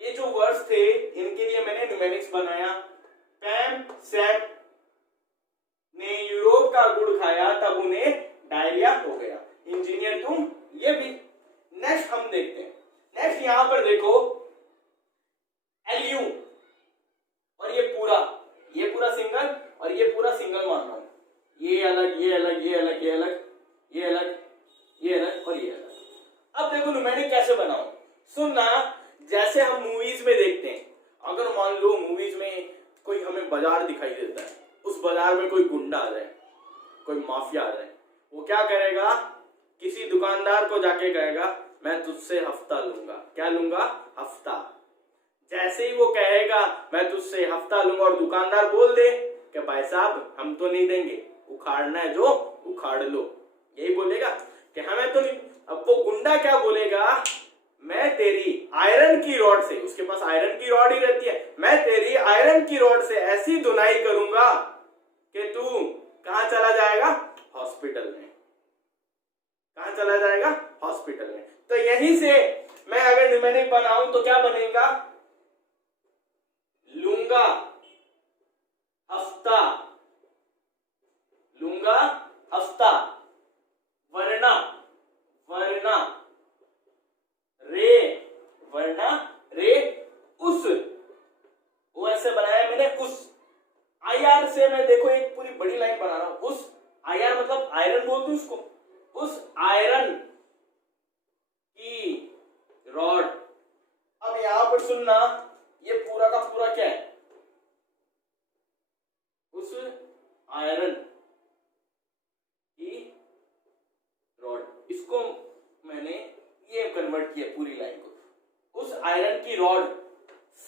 ये जो वर्ड्स थे इनके लिए मैंने न्यूमेरिक्स बनाया। पैम सेट ने यूरोप का गुड़ खाया तब उन्हें डायरिया हो गया। इंजीनियर तुम, ये भी। नेक्स्ट हम देखते हैं। नेक्स्ट यहां पर देखो एलयू, और ये पूरा सिंगल और ये पूरा सिंगल मान रहा हूं। ये अलग, ये अलग, ये अलग, ये अलग, ये अलग, ये अलग और ये अलग। अब देखो न्यूमेरिक कैसे बनाऊं। सुनना, जैसे हम मूवीज में देखते हैं, अगर मान लो मूवीज में कोई हमें बाजार दिखाई देता है, उस बाजार में कोई गुंडा आ जाए, कोई माफिया आ जाए, वो क्या करेगा, किसी दुकानदार को जाके कहेगा मैं तुझसे हफ्ता लूंगा। क्या लूंगा? हफ्ता। जैसे ही वो कहेगा मैं तुझसे हफ्ता लूंगा और दुकानदार बोल दे कि भाई साहब हम तो नहीं देंगे, उखाड़ना है जो उखाड़ लो, यही बोलेगा कि हमें तो नहीं। अब वो गुंडा क्या बोलेगा, मैं तेरी आयरन की रॉड से, उसके पास आयरन की रॉड ही रहती है, मैं तेरी आयरन की रॉड से ऐसी धुनाई करूंगा कि तू कहां चला जाएगा? हॉस्पिटल में। कहां चला जाएगा? हॉस्पिटल में। तो यहीं से मैं अगर न्यूमेरिक बनाऊं तो क्या बनेगा? लूंगा हफ्ता, लूंगा हफ्ता, वरना रे, वरना रे उस। वो ऐसे बनाया मैंने उस। आईआर से मैं देखो एक पूरी बड़ी लाइन बना रहा हूं। उस आईआर मतलब आयरन बोल दूं उसको, उस आयरन की रॉड। अब यहां पर सुनना, ये पूरा का पूरा क्या है? उस आयरन की रॉड। इसको मैंने ये कन्वर्ट किया पूरी लाइन को, उस आयरन की रॉड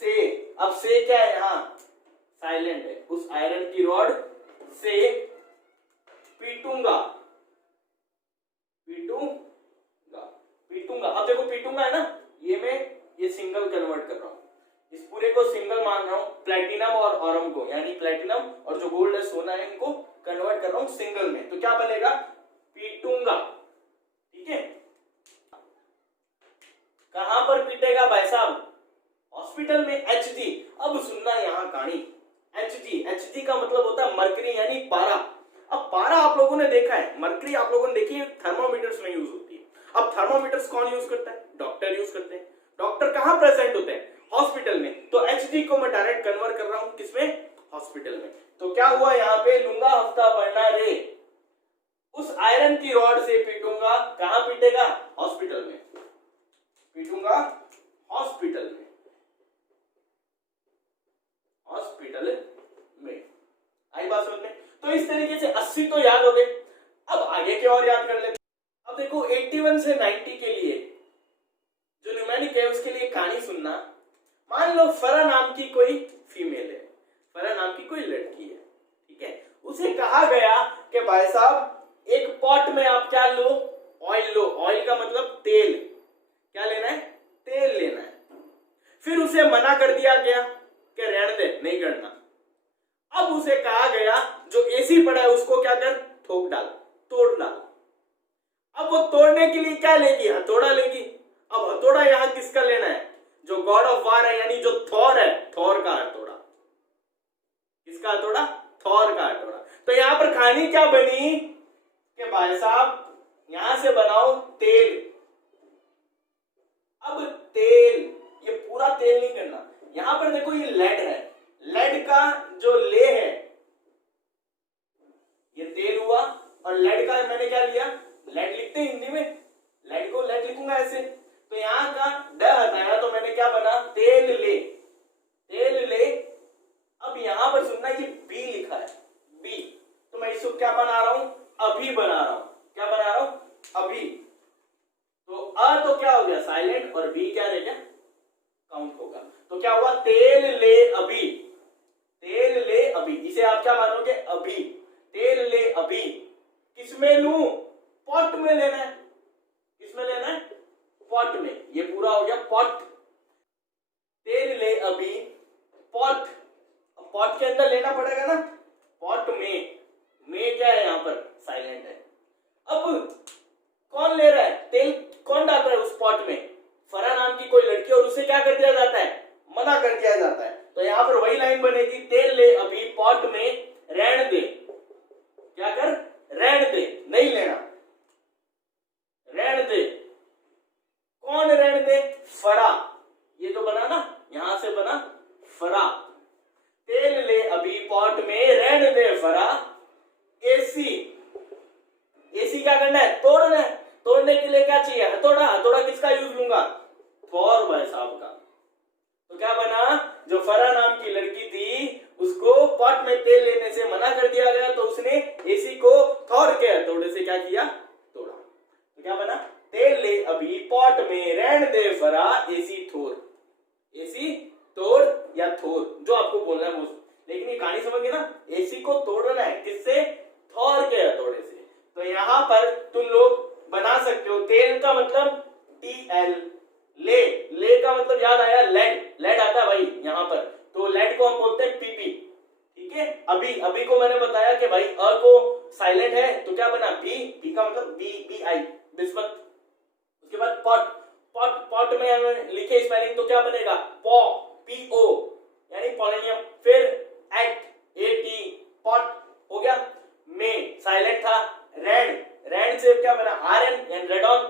से। अब से क्या है यहां? साइलेंट है। उस आयरन की रॉड से पीटूंगा, पीटूंगा। अब देखो पीटूंगा है ना, ये मैं ये सिंगल कन्वर्ट कर रहा हूं, इस पूरे को सिंगल मान रहा हूं। प्लेटिनम और ऑरम को, यानी प्लेटिनम और जो गोल्ड है, सोना है, इनको कन्वर्ट कर रहा हूं सिंगल में। तो क्या बनेगा? पीटूंगा। ठीक है। कहां पर पीटेगा भाई साहब? हॉस्पिटल में। एचजी। अब सुनना यहां कहानी। एचजी का मतलब होता है मरकरी, यानी पारा। अब पारा आप लोगों ने देखा है, मरकरी आप लोगों ने देखी है, थर्मोमीटर्स में यूज होती है। अब थर्मोमीटर्स कौन यूज करता है? डॉक्टर यूज करते हैं। डॉक्टर कहां प्रेजेंट होते हैं? हॉस्पिटल में। तो एचजी को मैं डायरेक्ट कन्वर्ट कर रहा हूं किसमें? हॉस्पिटल में। तो क्या हुआ यहां पे? लूंगा हफ्ता वरना रे उस आयरन की रॉड से पीटूंगा। कहां पीटेगा? हॉस्पिटल में। पीटूंगा हॉस्पिटल में, हॉस्पिटल में। आई बात समझ में? तो इस तरीके से 80 तो याद हो गए। अब आगे के और याद कर लेते। अब देखो 81 से 90 के लिए जो न्यूमेरिक है उसके लिए कहानी सुनना। मान लो फरा नाम की कोई फीमेल है, फरा नाम की कोई लड़की है, ठीक है। उसे कहा गया कि भाई साहब एक पॉट में आप क्या लो? ऑयल लो। ऑयल का मतलब तेल। क्या लेना है? तेल लेना है। फिर उसे मना कर दिया गया कि रहने दे, नहीं करना। अब उसे कहा गया जो एसी पड़ा है उसको क्या कर? ठोक डाल, तोड़ डाल। अब वो तोड़ने के लिए क्या लेगी? हथौड़ा लेगी। अब हथौड़ा यहां किसका लेना है? जो गॉड ऑफ वार है, यानी जो थॉर है, थॉर का हथौड़ा। किसका हथौड़ा? थॉर का हथौड़ा। तो यहां पर कहानी क्या बनी कि भाई साहब यहां से बनाओ तेल। अब तेल, ये पूरा तेल नहीं करना। यहां पर देखो ये लेड है, लेड का जो ले है ये तेल हुआ, और लेड का मैंने क्या लिया? लेड लिखते हैं हिंदी में, लेड को लेड लिखूंगा ऐसे। तो यहां का ड हटाया तो मैंने क्या बना? तेल ले, तेल ले। अब यहां पर सुनना, ये बी लिखा है, बी। तो मैं इसको क्या बना रहा हूं? अभी बना रहा हूं। क्या बना रहा हूं? अभी। तो अ तो क्या हो गया? साइलेंट, और बी क्या रह गया? काउंट होगा। तो क्या हुआ? तेल ले अभी, तेल ले अभी। इसे आप क्या मानोगे? अभी। तेल ले अभी। किसमें लूं? पॉट में लेना है। किसमें लेना है? पॉट में। ये पूरा हो गया पॉट। तेल ले अभी, पॉट। अब पॉट के अंदर लेना पड़ेगा ना, पॉट में। में क्या है? यहां पर साइलेंट है। अब कौन ले रहा है तेल? कौन डाल रहा है उस पॉट में? फरा नाम की कोई लड़की, और उसे क्या कर दिया जाता है? कर दिया जाता है। तो यहाँ पर वही लाइन बनेगी, तेल ले अभी पॉट में रहन दे, क्या कर, रहन दे, नहीं लेना, रहन दे। कौन रहन दे, फरा, ये जो बना ना, यहां से बना फरा, तेल ले अभी पॉट में रहन दे फरा, एसी, एसी क्या करना है, तोड़ना है, तोड़ने के लिए क्या चाहिए, हथौड़ा, हथौड़ा किसका यूज लूंगा, थॉर भाई साहब का। तो क्या बना, जो फरा नाम की लड़की थी उसको पॉट में तेल लेने से मना कर दिया गया, तो उसने एसी को थॉर के हथौड़े से क्या किया, तोड़ा। तो क्या बना, तेल ले अभी पॉट में रहन दे फरा, एसी थोर, एसी तोड़ या थोर, जो आपको बोलना है वो। लेकिन ये कहानी समझ गए ना, एसी को तोड़ना है किससे, थॉर के हथौड़े से। तो यहां पर तुम लोग बना सकते हो, तेल का मतलब टीएल, ले, ले का मतलब याद आया, लेड, लेड आता है भाई यहाँ पर, तो लेड को हम बोलते हैं पीपी, ठीक है। अभी, अभी को मैंने बताया कि भाई अ को साइलेंट है तो क्या बना, बी, बी का मतलब बी, बी आई, बिस्मत। उसके बाद पॉट, पॉट, पॉट में लिखे स्पेलिंग तो क्या बनेगा, पॉ, पी ओ, यानी पोलोनियम। फिर एट, ए टी, पॉट हो गया। में साइलेंट था, रेड, रेड से क्या बना, आर एन, यानी रेडॉन।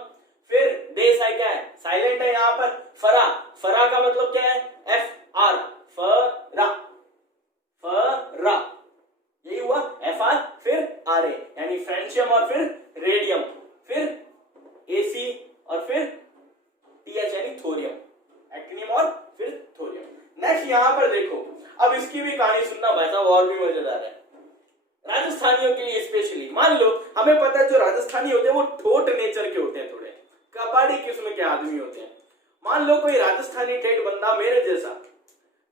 फिर दे साइ क्या है, साइलेंट है यहाँ पर। फरा, फरा का मतलब क्या है, एफ आर, फरा, फरा, यही हुआ, एफ आर फिर आर ए, यानी फ्रेंशियम और फिर रेडियम, फिर एसी और फिर टीएच यानी थोरियम, एक्टिनियम और फिर थोरियम। नेक्स्ट यहां पर देखो, अब इसकी भी कहानी सुनना भाई साहब, और भी मजेदार है राजस्थानियों के लिए स्पेशली। मान लो हमें पता है जो राजस्थानी होते हैं वो ठोट नेचर के होते हैं, थोड़े कपाड़ी किस्म के आदमी होते हैं। मान लो कोई राजस्थानी ठेठ बंदा मेरे जैसा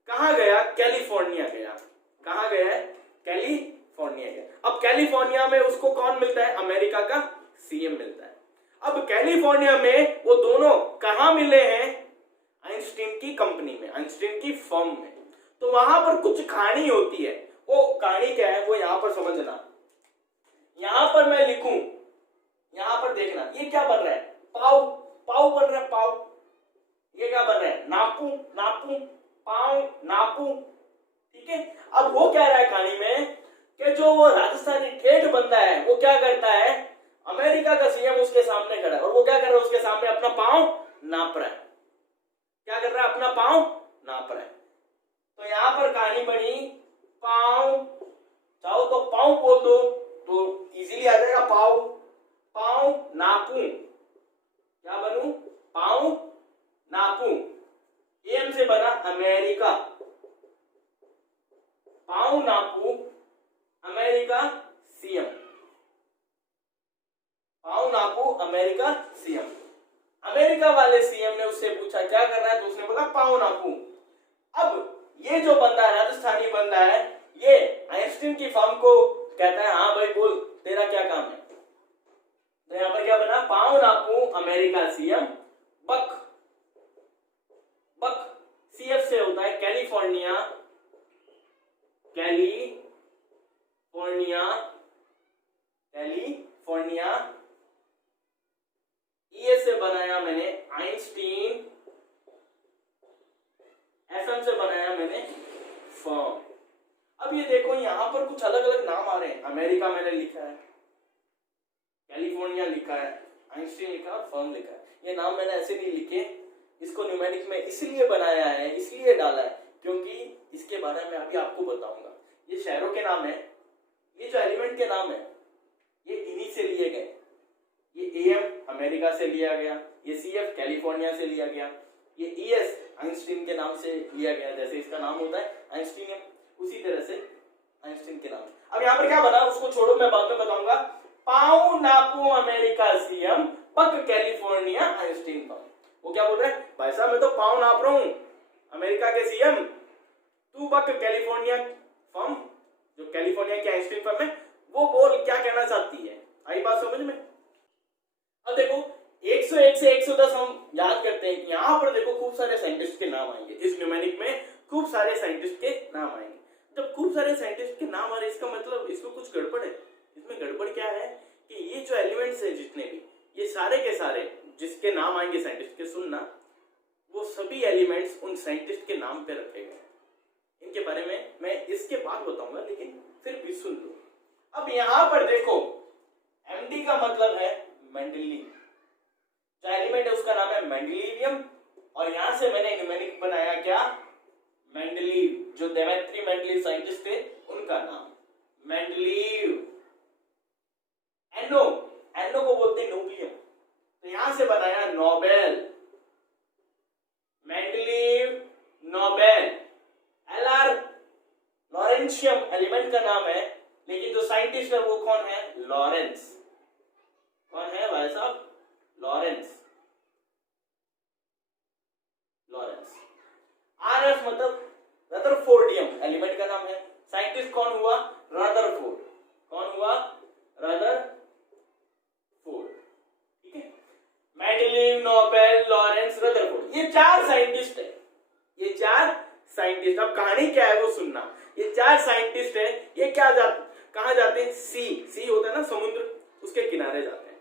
कहां गया, कैलिफोर्निया गया, कहां गया है, कैलिफोर्निया गया। अब कैलिफोर्निया में उसको कौन मिलता है, अमेरिका का सीएम मिलता है। अब कैलिफोर्निया में वो दोनों कहां मिले हैं, आइंस्टीन की कंपनी में, आइंस्टीन की फर्म में। तो वहां पर कुछ कहानी होती है, वो कहानी क्या है वो यहां पर समझना। यहां पर मैं लिखूं, यहां पर देखना, ये क्या बन रहा है, पाव, पाव बन रहा है, पाव। ये क्या बन रहा है, नापू, नापू, पाव, नापू, ठीक है। अब वो क्या रहा है कहानी में कि जो वो राजस्थानी ठेठ बंदा है वो क्या करता है, अमेरिका का सीएम उसके सामने खड़ा है और वो क्या कर रहा है, उसके सामने अपना पांव नाप रहा है। क्या कर रहा है, अपना पांव नाप रहा है। तो यहां पर कहानी बनी, पांव, चाहो तो पांव बोल दो तो इजीली आ जाएगा, पांव, पांव नापू, क्या बनू, पांव नापू। एम से बना अमेरिका, पांव नापू, अमेरिका सीएम, पांव नापू, अमेरिका सीएम। अमेरिका वाले सीएम ने उससे पूछा क्या कर रहा है, तो उसने बोला पांव नापू। अब ये जो बंदा है, राजस्थानी बंदा है, ये आइंस्टीन की फर्म को कहता है हाँ भाई बोल तेरा क्या काम है। तो यहां पर क्या बना, पांव नापू, अमेरिका सीएम, बक, बक सीएफ से होता है कैलिफोर्निया, कैलिफोर्निया, कैलिफोर्निया। ईएस से बनाया मैंने आइंस्टीन, एफएम से बनाया मैंने फर्म। अब ये देखो यहां पर कुछ अलग अलग नाम आ रहे हैं, अमेरिका मैंने लिखा है, कैलिफोर्निया लिखा है, आइंस्टीन लिखा है, फर्म लिखा है। ये नाम मैंने ऐसे नहीं लिखे, इसको न्यूमेरिक में इसलिए बनाया है, इसलिए डाला है क्योंकि इसके बारे में अभी आपको बताऊंगा। ये शहरों के नाम है, ये जो एलिमेंट के नाम है ये इन्हीं से लिए गए। ये एएम अमेरिका से लिया गया, ये सीएफ कैलिफोर्निया से लिया गया, ये ईएस आइंस्टीन के नाम से लिया गया, जैसे इसका नाम होता है आइंस्टीनियम, उसी तरह से आइंस्टीन के नाम। अब यहाँ पर क्या बना उसको छोड़ो, मैं बाद में बताऊंगा। पांव नापू अमेरिका सीएम, पक कैलिफोर्निया आइंस्टीन फर्म। वो क्या बोल रहे हैं, भाई साहब मैं तो पांव नाप रहा हूं अमेरिका के सीएम, तू पक कैलिफोर्निया फर्म, जो कैलिफोर्निया की आइंस्टीन फर्म है, वो बोल क्या कहना चाहती है। आई बात समझ में। अब देखो 101 से 110 हम याद करते हैं, यहां पर देखो खूब सारे साइंटिस्ट के नाम आएंगे, इस न्यूमेरिक में खूब सारे साइंटिस्ट के नाम आएंगे। जब खूब सारे साइंटिस्ट के नाम आ रहे इसका मतलब इसमें कुछ गड़बड़ है। इसमें गड़बड़ क्या है कि ये जो एलिमेंट्स है जितने भी, ये सारे के सारे जिसके नाम आएंगे साइंटिस्ट के, सुनना, वो सभी एलिमेंट्स उन साइंटिस्ट के नाम पे रखे गए। इनके बारे में मैं इसके बाद बताऊंगा, लेकिन फिर भी सुन लो। अब यहां पर देखो, एमडी का मतलब है मेंडलीव, जो एलिमेंट है उसका नाम है मेंडलीवियम, और यहां से मैंने न्यूमेरिक बनाया क्या, मेंडलीव, जो डेमेट्री मेंडलीव साइंटिस्ट थे उनका नाम मेंडलीव। एनो, एनो को बोलते हैं न्यूक्लियम, तो यहां से बनाया Nobel, Mendeleev Nobel. LR lawrencium element का नाम है, लेकिन जो साइंटिस्ट है वो कौन है, लॉरेंस। कौन है भाई साहब, लॉरेंस, लॉरेंस। आरएफ मतलब रदरफोर्डियम एलिमेंट का नाम है, साइंटिस्ट कौन हुआ, रदरफोर्ड। कौन हुआ, रदरफोर्ड। ठीक है, मेंडलीव, नोबेल, लॉरेंस, रदरफोर्ड, ये 4 साइंटिस्ट है, ये 4 साइंटिस्ट। अब कहानी क्या है वो सुनना। ये 4 साइंटिस्ट है, ये कहां जाते हैं, सी होता है ना समुद्र, उसके किनारे जाते हैं,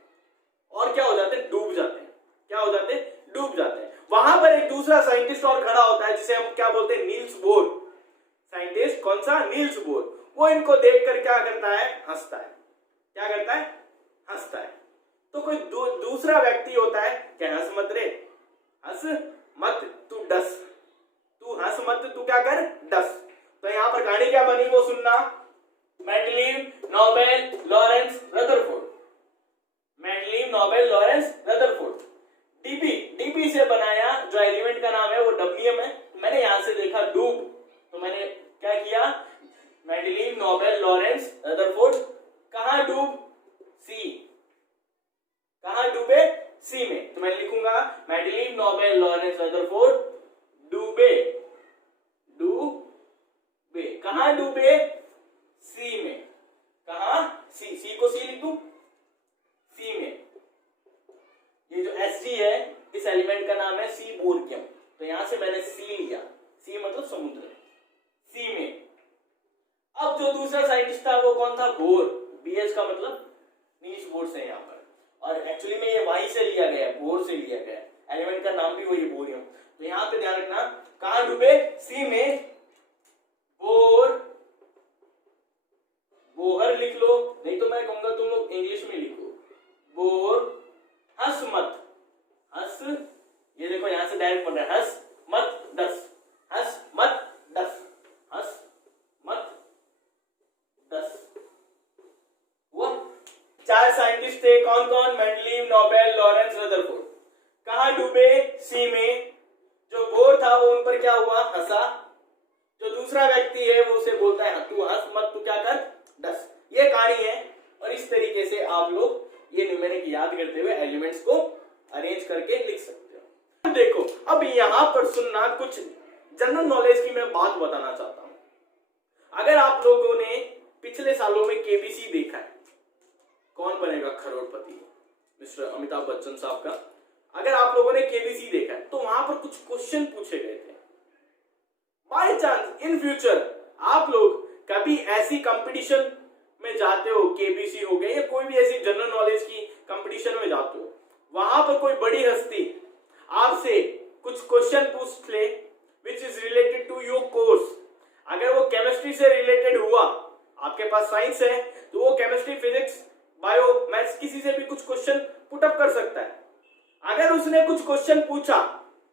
और क्या हो जाते हैं, डूब जाते हैं। क्या हो जाते हैं, डूब जाते हैं। वहां पर एक दूसरा साइंटिस्ट और खड़ा होता है, जिसे हम क्या बोलते हैं, नील्स बोर। साइंटिस्ट कौन सा, नील्स बोर। वो इनको देखकर क्या करता है, हंसता है। क्या करता है, हंसता है। तो कोई दूसरा व्यक्ति होता है, क्या हंस मत रे, हंस मत, तू डस, तू हंस मत, तू क्या कर, डस। तो यहां पर कहानी क्या बनी वो सुनना। Mendeleev, Nobel, Lawrence, Rutherford. Mendeleev, Nobel, Lawrence, Rutherford. DP से बनाया जो एलिमेंट का नाम है वो डब्लियम है। मैंने यहां से देखा डूब, तो मैंने क्या किया, मेंडलीव, नोबेल, लॉरेंस, रदरफोर्ड। कहां डूब, सी। कहां डूबे, सी में। तो मैं लिखूंगा मेंडलीव, नोबेल, लॉरेंस, रदरफोर्ड डूबे, डूबे। कहां डूबे, सी में। कहां, सी को सी लिख दूं, सी में। ये जो Hg है, इस एलिमेंट का नाम है सी बोर्कियम, तो यहां से मैंने सी लिया, सी मतलब समुद्र, सी में। अब जो दूसरा साइंटिस्ट था वो कौन था, बोर। बीएच का मतलब नील्स बोर से यहां पर, और एक्चुअली में ये वहीं से लिया गया, बोर से लिया गया। एलिमेंट का नाम भी वही बोरियम। तो यहां पे ध्यान रखना, कहां डूबे, सी में। बोर, बोहर लिख लो, नहीं तो मैं कहूंगा तुम लोग इंग्लिश में लिखो, बोर। हंस मत, हंस, ये देखो यहां से डायरेक्ट पढ़ रहा है, हंस मत डस, हंस मत डस, हंस मत डस। वो 4 साइंटिस्ट थे, कौन कौन, मेंडलीव, नोबेल, लॉरेंस, रदरफोर्ड। कहां डूबे, सी में। जो बोर था वो उन पर क्या हुआ, हंसा। जो दूसरा व्यक्ति है वो उसे बोलता है तू हंस मत, तू क्या कर, डस। ये कहानी है, और इस तरीके से आप लोग ये न्यूमेरिक याद करते हुए एलिमेंट्स को अरेंज करके लिख सकते हो। देखो, अब यहां पर सुनना, कुछ जनरल नॉलेज की मैं बात बताना चाहता हूं। अगर आप लोगों ने पिछले सालों में केबीसी देखा है, कौन बनेगा करोड़पति, मिस्टर अमिताभ बच्चन साहब का, अगर आप लोगों ने केबीसी देखा है तो वहां पर कुछ क्वेश्चन पूछे गए थे। बाय चांस इन फ्यूचर आप लोग कभी ऐसी कंपटीशन में जाते हो, केबीसी हो गया या कोई भी ऐसी जनरल नॉलेज की कंपटीशन में जाते हो, वहां पर कोई बड़ी हस्ती आपसे कुछ क्वेश्चन पूछ ले which is related to your course. अगर वो केमिस्ट्री से रिलेटेड हुआ, आपके पास साइंस है, तो वो केमिस्ट्री, फिजिक्स, बायो, मैथ्स किसी से भी कुछ क्वेश्चन पुटअप कर सकता है। अगर उसने कुछ क्वेश्चन पूछा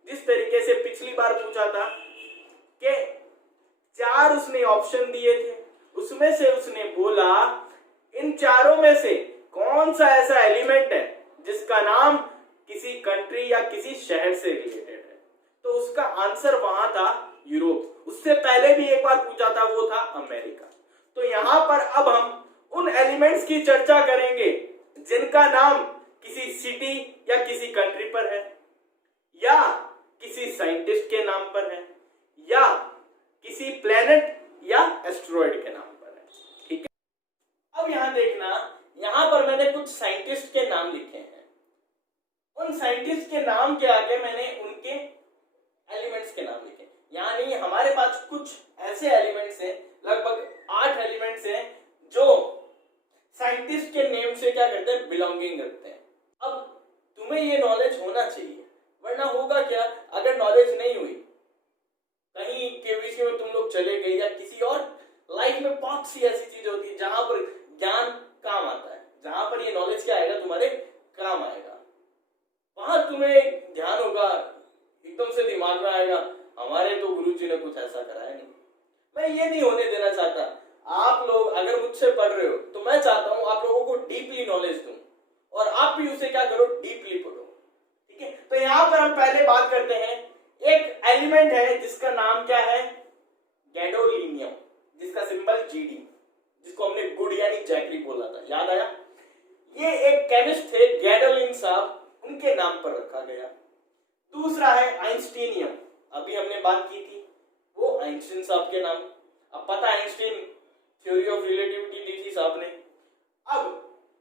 जिस तरीके से पिछली बार पूछा था कि 4 उसने ऑप्शन दिए थे, उसमें से उसने बोला इन चारों में से कौन सा ऐसा एलिमेंट है जिसका नाम किसी कंट्री या किसी शहर से रिलेटेड है, तो उसका आंसर वहां था यूरोप। उससे पहले भी एक बार पूछा था, वो था अमेरिका। तो यहां पर अब हम उन एलिमेंट्स की चर्चा करेंगे जिनका नाम किसी सिटी या किसी कंट्री पर है, या किसी साइंटिस्ट के नाम पर है, या किसी प्लेनेट या एस्टेरॉयड के नाम पर है। ठीक है, अब यहां देखना, यहां पर मैंने कुछ साइंटिस्ट के नाम लिखे हैं। उन साइंटिस्ट के नाम के आगे मैंने उनके एलिमेंट्स के नाम लिखे। यानी हमारे पास कुछ ऐसे एलिमेंट्स हैं, लगभग 8 एलिमेंट्स हैं जो साइंटिस्ट के नेम से क्या करते हैं, बिलोंगिंग रखते हैं। अब तुम्हें ये नॉलेज होना चाहिए, वरना होगा क्या, अगर नॉलेज चले गए, या किसी और लाइफ में बहुत सी ऐसी चीज होती है जहां पर ज्ञान काम आता है, जहां पर ये नॉलेज क्या आएगा, तुम्हारे काम आएगा, वहां तुम्हें ध्यान होगा, एकदम से दिमाग में आएगा हमारे तो गुरुजी ने कुछ ऐसा कराया नहीं। मैं ये नहीं होने देना चाहता। आप लोग अगर मुझसे पढ़ रहे हो तो मैं चाहता हूं आप लोगों को डीपली नॉलेज दूं, और आप भी उसे क्या करो, डीपली पढ़ो। ठीक है, तो यहां पर हम पहले बात करते हैं, एक एलिमेंट है जिसका नाम क्या है, गैडोलीनियम, जिसका सिंबल जीडी, जिसको हमने गुड यानी जैकरी बोला था, याद आया? ये एक केमिस्ट थे गैडोलिन साहब, उनके नाम पर रखा गया। दूसरा है आइंस्टीनियम, अभी हमने बात की थी, वो आइंस्टीन साहब के नाम। अब पता है आइंस्टीन थ्योरी ऑफ रिलेटिविटी दी थी साहब ने। अब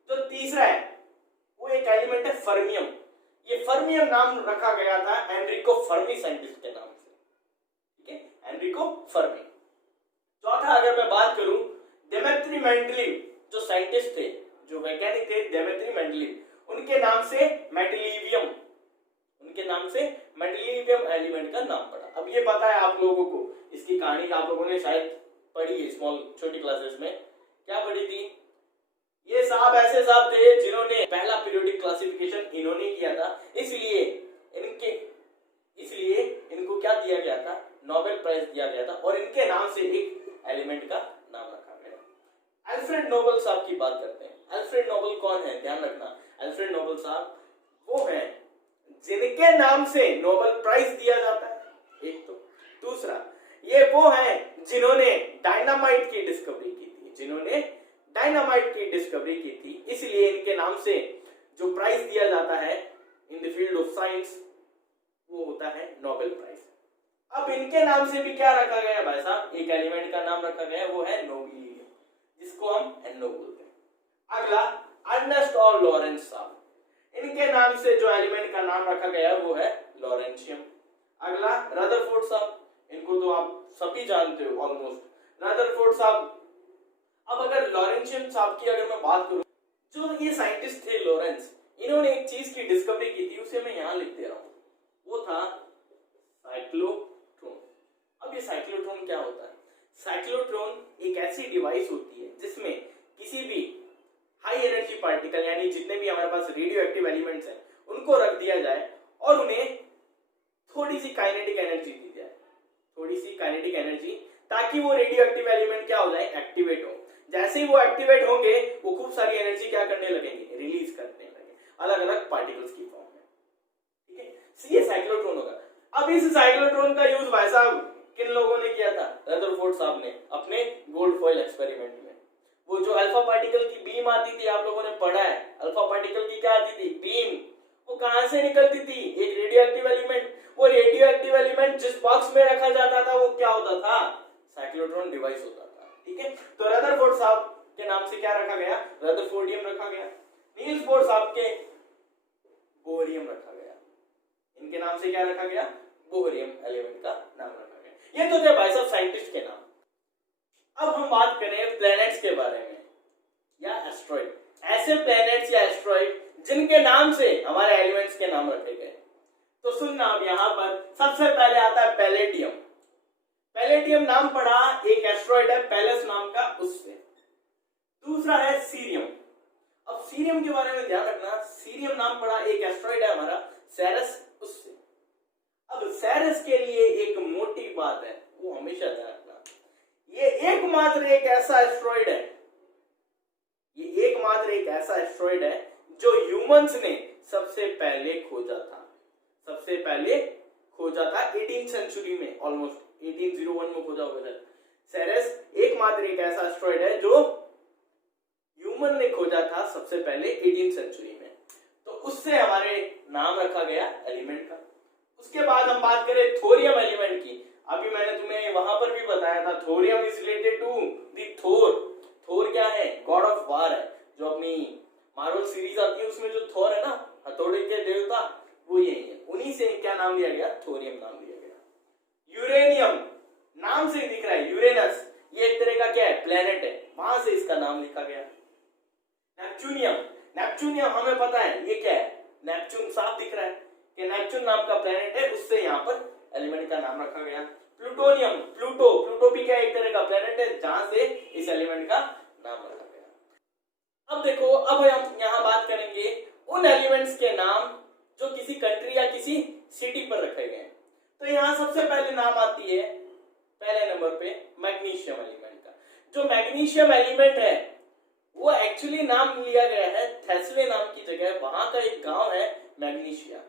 जो तीसरा है वो एक एलिमेंट है फर्मियम, ये फर्मियम नाम रखा गया था एनरिको फर्मी साइंटिस्ट के नाम से। ठीक है, एनरिको फर्मी। चौथा अगर मैं बात करूं, डेमेट्री मेंडलीव, जो साइंटिस्ट थे, जो वैज्ञानिक थे, डेमेट्री मेंडलीव, उनके नाम से मेंडलीवियम, उनके नाम से मेंडलीवियम एलिमेंट का नाम पड़ा। अब ये पता है आप लोगों को, इसकी कहानी आप लोगों ने शायद पढ़ी है स्मॉल छोटी क्लासेस में। क्या पढ़ी थी? ये साहब ऐसे साहब थे जिन्होंने पहला पीरियोडिक क्लासिफिकेशन इन्होंने किया था, इसलिए इनको क्या दिया गया था, नोबेल प्राइज दिया गया था, और इनके नाम से एक एलिमेंट का नाम रखा गया। अल्फ्रेड नोबेल साहब की बात करते हैं। अल्फ्रेड नोबेल कौन है, ध्यान रखना, अल्फ्रेड नोबेल साहब वो हैं जिनके नाम से नोबेल प्राइज दिया जाता है, एक तो। दूसरा, ये वो हैं जिन्होंने डायनामाइट की डिस्कवरी की थी, जिन्होंने डायनामाइट की डिस्कवरी की थी, इसलिए इनके नाम से जो प्राइज दिया जाता है in the field of science वो होता है नोबेल प्राइज। अब इनके नाम से भी क्या रखा गया भाई साहब, एक एलिमेंट का नाम रखा गया, वो है नोबिलियम, जिसको हम एनो बोलते हैं। अगला अर्नेस्ट और लॉरेंस साहब, इनके नाम से जो एलिमेंट का नाम रखा गया वो है लॉरेंशियम। अगला रदरफोर्ड साहब, इनको तो आप सभी जानते हो ऑलमोस्ट, रदरफोर्ड साहब। अब अगर लॉरेंशियम साहब की अगर मैं बात करूं, जो ये साइंटिस्ट थे लॉरेंस, इन्होंने एक चीज की डिस्कवरी की थी, उसे मैं यहां लिख दे रहा हूं, वो था साइक्लोट्रॉन। अब ये साइक्लोट्रॉन क्या होता है? साइक्लोट्रॉन एक ऐसी डिवाइस होती है जिसमें किसी भी हाई एनर्जी पार्टिकल, यानी जितने भी हमारे पास रेडियो एक्टिव एलिमेंट्स हैं, उनको रख दिया जाए और उन्हें थोड़ी सी काइनेटिक एनर्जी दी जाए, थोड़ी सी काइनेटिक एनर्जी, ताकि वो रेडियो एक्टिव एलिमेंट क्या हो जाए, एक्टिवेट हो। जैसे ही वो एक्टिवेट होंगे, वो खूब सारी एनर्जी क्या करने लगेंगे, रिलीज करने लगेंगे अलग अलग पार्टिकल्स की फॉर्म में। ठीक है, ये साइक्लोट्रॉन होगा। अब इस साइक्लोट्रॉन का यूज भाई साहब किन लोगों ने किया था? रदरफोर्ड साहब ने अपने गोल्ड फॉइल एक्सपेरिमेंट में। वो जो अल्फा पार्टिकल की बीम आती थी, आप लोगों ने पढ़ा है, अल्फा पार्टिकल की क्या आती थी, बीम, वो कहां से निकलती थी, एक रेडियो एक्टिव एलिमेंट। वो रेडियो एक्टिव एलिमेंट जिस बॉक्स में रखा जाता था वो क्या होता था, साइक्लोट्रॉन डिवाइस होता था। ठीक है, तो रदरफोर्ड साहब के नाम से क्या रखा गया, रदरफोर्डियम रखा गया। नील्स बोर साहब के बोहरियम रखा गया, इनके नाम से क्या रखा गया, बोहरियम एलिमेंट का नाम रखा गया। ये तो थे भाई साहब साइंटिस्ट के नाम। अब हम बात करें प्लैनेट्स के बारे में या एस्ट्रॉइड, ऐसे प्लैनेट्स या एस्ट्रॉइड जिनके नाम से हमारे एलिमेंट्स के नाम रखे गए। तो सुनना, अब यहां पर सबसे पहले आता है पैलेडियम। पैलेडियम नाम पड़ा एक एस्ट्रॉइड है पैलेस नाम का, उससे। दूसरा है सीरियम। अब सीरियम के बारे में ध्यान रखना, सीरियम नाम पड़ा एक एस्ट्रॉइड है हमारा सेरस, उससे। अब सेरस के लिए एक मोटी बात है, वो हमेशा ध्यान रखना, ये एकमात्र एक ऐसा एस्ट्रॉइड है, ये एकमात्र एक ऐसा एस्ट्रॉइड है जो ह्यूमंस ने सबसे पहले खोजा था, सबसे पहले खोजा था 18th सेंचुरी में, ऑलमोस्ट 1801 में खोजा हुआ था। सेरेस एकमात्र एक ऐसा एस्ट्रॉइड है जो ह्यूमन ने खोजा था सबसे पहले 18th सेंचुरी में, तो उससे हमारे नाम रखा गया एलिमेंट का। उसके बाद हम बात करें थोरियम एलिमेंट की। अभी मैंने तुम्हें वहां पर भी बताया था, thorium is related to the Thor. Thor क्या है, गॉड ऑफ वार है। जो अपनी मार्वल सीरीज आती है उसमें जो थोर है ना, हथौड़े के देवता, वो यही है। उन्हीं से क्या नाम दिया गया, थोरियम नाम दिया गया। यूरेनियम नाम से दिख रहा है, यूरेनस ये एक तरह का क्या है, प्लेनेट है, वहां से इसका नाम लिखा गया। नेपच्यूनियम, नेपच्यूनियम हमें पता है ये क्या है, नेपच्यून साफ दिख रहा है कि नेपच्यून नाम का प्लेनेट है, उससे यहाँ पर एलिमेंट का नाम रखा गया प्लूटोनियम। प्लूटो भी क्या एक तरह का प्लेनेट है जहां से इस एलिमेंट का नाम रखा गया। अब देखो, अब हम यहाँ बात करेंगे उन एलिमेंट्स के नाम जो किसी कंट्री या किसी सिटी पर रखे गए हैं। तो यहाँ सबसे पहले नाम आती है पहले नंबर पे मैग्नीशियम एलिमेंट का। जो मैग्नीशियम एलिमेंट है वो एक्चुअली नाम लिया गया है थेस्ले नाम की जगह, वहां का एक गांव है मैग्नीशिया,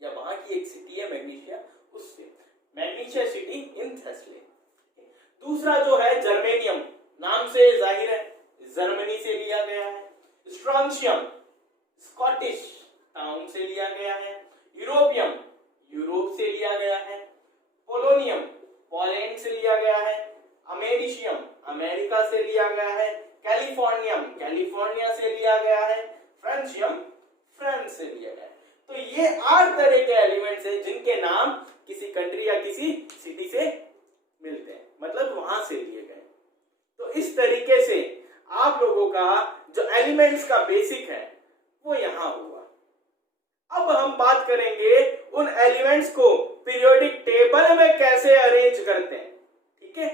या वहां की एक सिटी है मैग्नीशिया, उससे मैग्नीशिया सिटी इन थेस्ले। दूसरा जो है जर्मेनियम, नाम से जाहिर है जर्मनी से लिया गया है। स्ट्रॉन्शियम स्कॉटिश टाउन से लिया गया है। यूरोपियम यूरोप से लिया गया है। पोलोनियम पोलैंड से लिया गया है। अमेरिशियम अमेरिका से लिया गया है। कैलिफोर्नियम कैलिफोर्निया से लिया गया है। फ्रेंचियम फ्रांस से लिया गया है। तो ये 8 तरह के एलिमेंट्स हैं जिनके नाम किसी कंट्री या किसी सिटी से मिलते हैं, मतलब वहां से लिए गए। तो इस तरीके से आप लोगों का जो एलिमेंट्स का बेसिक है वो यहां हुआ। अब हम बात करेंगे उन एलिमेंट्स को पीरियोडिक टेबल में कैसे अरेंज करते हैं, ठीक है।